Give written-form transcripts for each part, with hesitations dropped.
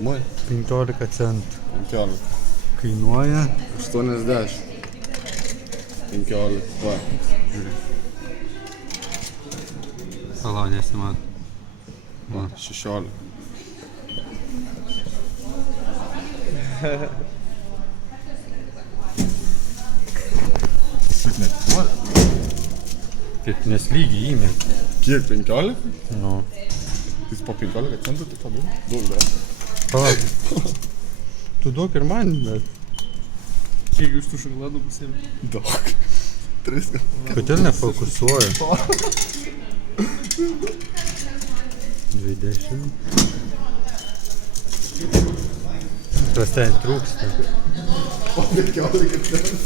Kainuoja? 15 centų. 15. Kainuoja 80. 15. Va. Žiūrėk. Pala, nesimato. Va. 16. Bet net. Va. Nes lygiai įmė. Kiek? 15? Nu. Jis po 15 centų tik tada. Daug dar. Pala. Tu duok ir man, bet. Kiek jūs tų šokoladų pasiėmė? Daug. 3. Kodėl nefokusuoju? 20. Prastai trūksta. O 15 centų.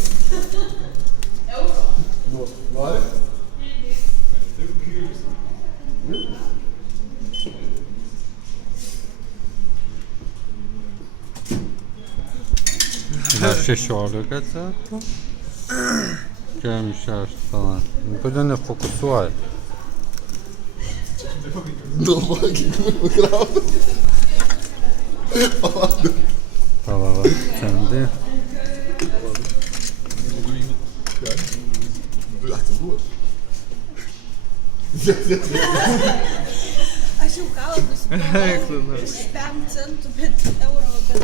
Nori? Dar 16 centų. Kem 6 pala. Kodėl nefokusuoju? Galvoju, kiek nukrautų. Pala, centai. Atiduos. Aš jau kavą nusipirkau Eik tu, na. už 5 centų, bet euro, bet